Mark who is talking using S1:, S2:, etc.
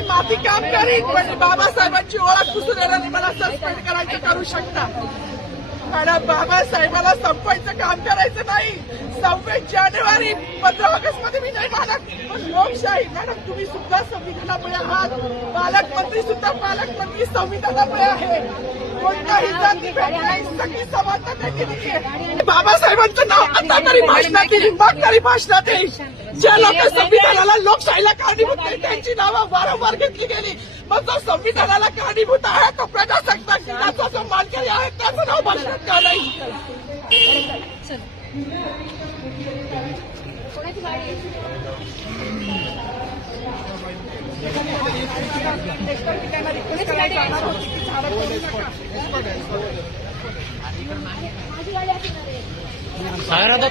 S1: मी माती काम करीन पण बाबासाहेबांची ओळख पुसून येणार नाही मला सस्पेंड करायचं करू शकता. कारण बाबासाहेबाला संपवायचं काम करायचं नाही. सव्वीस जानेवारी पंधरा ऑगस्टमध्ये मी नाही मानत. पण लोकशाही मॅडम तुम्ही सुद्धा संविधानामुळे आहात. पालकमंत्री सुद्धा पालकमंत्री संविधानामुळे आहे. कोणताही जातीभेद नाही. सगळी समानता त्यांनी दिली आहे. साहेबांचं नाव आता भाषणात येईल मग तरी भाषणात येईल ज्या लोक संविधानाला लोकशाहीला कारणीभूत नाही त्यांची नावं वारंवार घेतली गेली. मग जो संविधानाला कारणीभूत आहे तो प्रजासत्ताक जो मानकरी आहे त्याचं नाव भाषणात का नाही? रिक्वेस्ट करायला